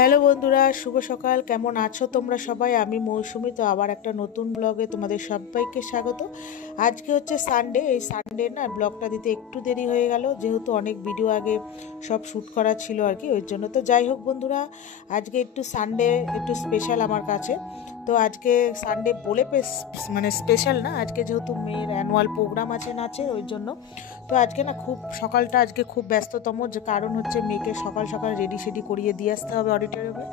Hello বন্ধুরা, শুভ সকাল। কেমন আছো তোমরা সবাই? আমি মৌসুমি। তো আবার একটা নতুন ব্লগে তোমাদের সবাইকে স্বাগত। আজকে হচ্ছে সানডে। এই সানডে না ব্লগটা দিতে একটু দেরি হয়ে গেল, যেহেতু অনেক ভিডিও আগে সব শ্যুট করা ছিল আর কি, ওই জন্য। তো যাই হোক বন্ধুরা, আজকে একটু সানডে একটু স্পেশাল আমার কাছে। তো আজকে সানডে বলে মানে স্পেশাল না, আজকে যেহেতু মেয়ের অ্যানুয়াল প্রোগ্রাম আছে নাচের, ওই জন্য। তো আজকে না খুব সকালটা আজকে খুব ব্যস্ততম, যে কারণ হচ্ছে মেয়েকে সকাল সকাল রেডি সেডি করিয়ে দিয়ে আসতে হবে অডিটোরিয়ামে,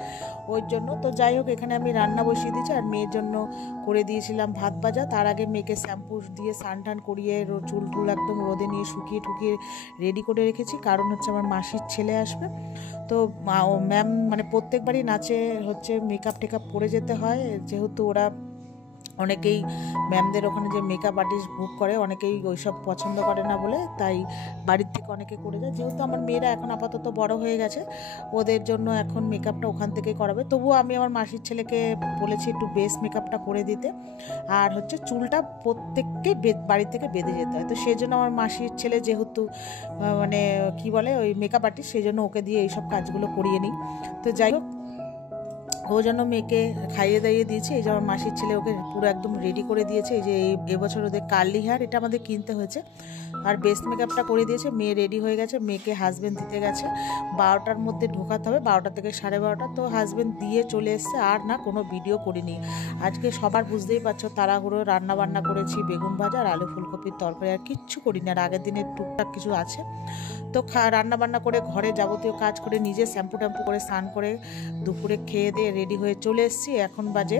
ওই জন্য। তো যাই হোক, এখানে আমি রান্না বসিয়ে দিয়েছি আর মেয়ের জন্য করে দিয়েছিলাম ভাত ভাজা। তার আগে মেয়েকে শ্যাম্পু দিয়ে স্নান টান করিয়ে চুল টুল একদম রোদে নিয়ে শুকিয়ে ঠুকিয়ে রেডি করে রেখেছি, কারণ হচ্ছে আমার মাসির ছেলে আসবে। তো ম্যাম মানে প্রত্যেকবারই নাচে হচ্ছে মেকআপ টেকআপ করে যেতে হয়, যেহেতু ওরা অনেকেই ম্যামদের ওখানে যে মেকআপ আর্টিস্ট বুক করে, অনেকেই ওইসব পছন্দ করে না বলে তাই বাড়ির থেকে অনেকে করে যায়। যেহেতু আমার মেয়েরা এখন আপাতত বড় হয়ে গেছে, ওদের জন্য এখন মেকআপটা ওখান থেকেই করাবে। তবুও আমি আমার মাসির ছেলেকে বলেছি একটু বেস মেকআপটা করে দিতে, আর হচ্ছে চুলটা প্রত্যেককে বাড়ি থেকে বেঁধে যেতে হয়। তো সেই জন্য আমার মাসির ছেলে যেহেতু মানে কি বলে ওই মেকআপ আর্টিস্ট, সেই জন্য ওকে দিয়ে এইসব কাজগুলো করিয়ে নিই। তো যাই হোক, ও জন্য মেয়েকে খাইয়ে দাইয়ে দিয়েছে। এই যে আমার মাসির ছেলে ওকে পুরো একদম রেডি করে দিয়েছে। এই যে এবছর ওদের কার্লি হেয়ার, এটা আমাদের কিনতে হয়েছে। আর বেস্ট মেকআপটা করে দিয়েছে। মেয়ে রেডি হয়ে গেছে, মেয়েকে হাজব্যান্ড দিতে গেছে। 12টার মধ্যে ঢোকাতে হবে, 12টা থেকে 12:30। তো হাজব্যান্ড দিয়ে চলে এসছে। আর না কোনো ভিডিও করিনি আজকে। সবার বুঝতেই পারছো তাড়াহুড়ো রান্না বান্না করেছি, বেগুন ভাজা আর আলু ফুলকপির তরকারি, আর কিচ্ছু করিনি। আর আগের দিনের টুকটাক কিছু আছে। তো রান্না বান্না করে ঘরে যাবতীয় কাজ করে নিজে শ্যাম্পু ট্যাম্পু করে স্নান করে দুপুরে খেয়ে দিয়ে রেডি হয়ে চলে এসেছি। এখন বাজে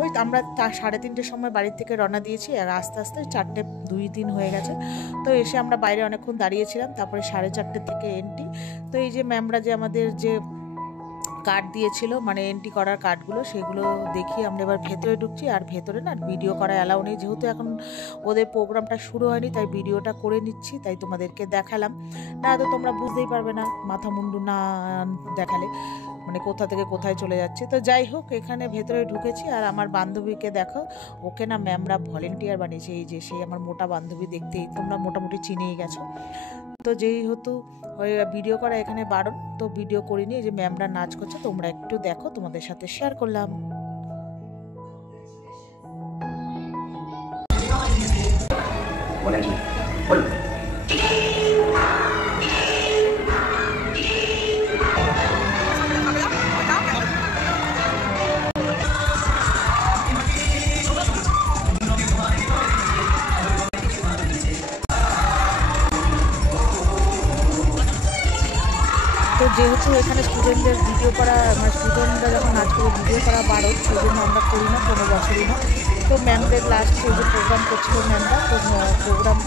ওই আমরা 3:30 সময় বাড়ির থেকে রওনা দিয়েছি, আর আস্তে আস্তে 4:02-3 হয়ে গেছে। তো এসে আমরা বাইরে অনেকক্ষণ দাঁড়িয়েছিলাম, তারপরে 4:30 থেকে এন্ট্রি। তো এই যে ম্যামরা যে আমাদের যে কার্ড দিয়েছিল, মানে এন্ট্রি করার কার্ডগুলো, সেগুলো দেখি আমরা এবার ভেতরে ঢুকছি। আর ভেতরে না ভিডিও করা অ্যালাউ নেই, যেহেতু এখন ওদের প্রোগ্রামটা শুরু হয়নি, তাই ভিডিওটা করে নিচ্ছি, তাই তোমাদেরকে দেখালাম। না তো তোমরা বুঝতেই পারবে না মাথা মুন্ডু না দেখালে, মানে কোথা থেকে কোথায় চলে যাচ্ছে। তো যাই হোক, এখানে ভেতরে ঢুকেছি। আর আমার বান্ধবীকে দেখো, ওকে না ম্যামরা ভলেন্টিয়ার বানিয়েছে। এই যে সেই আমার মোটা বান্ধবী, দেখতেই তোমরা মোটামুটি চিনেই গেছো। তো যেহেতু ওই ভিডিও করা এখানে বারণ, তো ভিডিও করিনি। এই যে ম্যামরা নাচ করছে, তোমরা একটু দেখো, তোমাদের সাথে শেয়ার করলাম। তো যেহেতু এখানে স্টুডেন্টদের ভিডিও করা, মানে স্টুডেন্টরা যখন নাচ করে ভিডিও করা বারণ, সেই জন্য আমরা করি না, কোনো বছরই না। তো ম্যামদের লাস্ট এই যে প্রোগ্রাম করছিল ম্যামরা, তো প্রোগ্রাম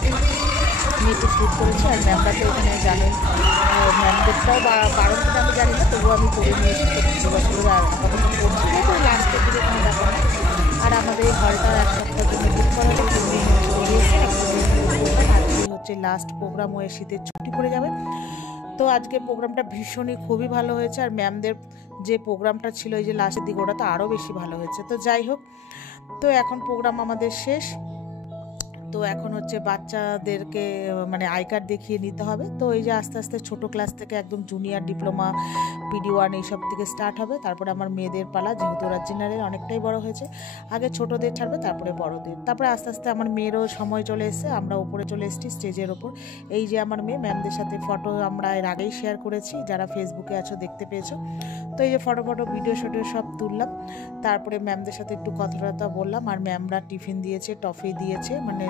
নিয়ে একটু শ্যুট করেছি। আর ম্যামরা তো এখানে জানেন, ম্যামদেরটাও বারণ কিনা আমি জানি না, তবুও আমি করে নিয়েছি। তো কিছু বছর আর আপাতত করছি না, তো লাস্টের দিকে এখানে দেখা হয়। আর আমাদের এই হলটা এক সপ্তাহের জন্য বুক করা হয়েছে। আজকে হচ্ছে লাস্ট প্রোগ্রাম, হয়ে শীতের ছুটি পড়ে যাবে। তো আজকে প্রোগ্রামটা ভীষণই খুবই ভালো হয়েছে। আর ম্যামদের যে প্রোগ্রামটা ছিল এই যে লাস্টের দিকে, ওটা তো আরও বেশি ভালো হয়েছে। তো যাই হোক, তো এখন প্রোগ্রাম আমাদের শেষ। তো এখন হচ্ছে বাচ্চাদেরকে মানে আই কার্ড দেখিয়ে নিতে হবে। তো এই যে আস্তে আস্তে ছোট ক্লাস থেকে একদম জুনিয়র, ডিপ্লোমা, PD1 এইসব থেকে স্টার্ট হবে। তারপরে আমার মেয়েদের পালা, যেহেতু ওরা জেনারেল অনেকটাই বড় হয়েছে, আগে ছোটদের ছাড়বে, তারপরে বড়দের। তারপরে আস্তে আস্তে আমার মেয়েরও সময় চলে এসেছে, আমরা উপরে চলে এসেছি স্টেজের ওপর। এই যে আমার মেয়ে, ম্যামদের সাথে ফটো আমরা এর আগেই শেয়ার করেছি, যারা ফেসবুকে আছো দেখতে পেয়েছো। তো এই যে ফটো ভিডিও শটো সব তুললাম। তারপরে ম্যামদের সাথে একটু কথা বললাম। আর ম্যামরা টিফিন দিয়েছে, টফি দিয়েছে, মানে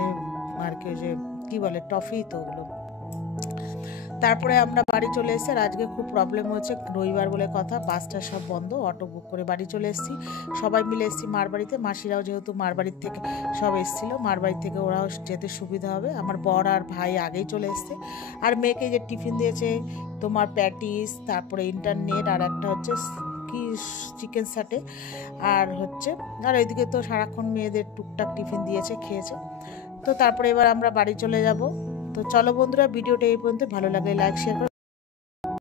আর কি যে কী বলে টফি, তো ওগুলো। তারপরে আমরা বাড়ি চলে এসেছি। আর আজকে খুব প্রবলেম হচ্ছে, রবিবার বলে কথা, বাসটা সব বন্ধ। অটো বুক করে বাড়ি চলে এসেছি। সবাই মিলে এসেছি মার বাড়িতে। মাসিরাও যেহেতু মার বাড়ির থেকে সব এসেছিলো, মার বাড়ি থেকে ওরাও যেতে সুবিধা হবে। আমার বর আর ভাই আগেই চলে এসছে। আর মেয়েকে যে টিফিন দিয়েছে তোমার প্যাটিস, তারপরে ইন্টারনেট, আর একটা হচ্ছে কি চিকেন স্যাটে, আর হচ্ছে আর ওইদিকে তো সারাক্ষণ মেয়েদের টুকটাক টিফিন দিয়েছে, খেয়েছে। তো তারপরে এবার আমরা বাড়ি চলে যাব। তো চলো বন্ধুরা, ভিডিওটা এই পর্যন্ত। ভালো লাগলে লাইক শেয়ার করো।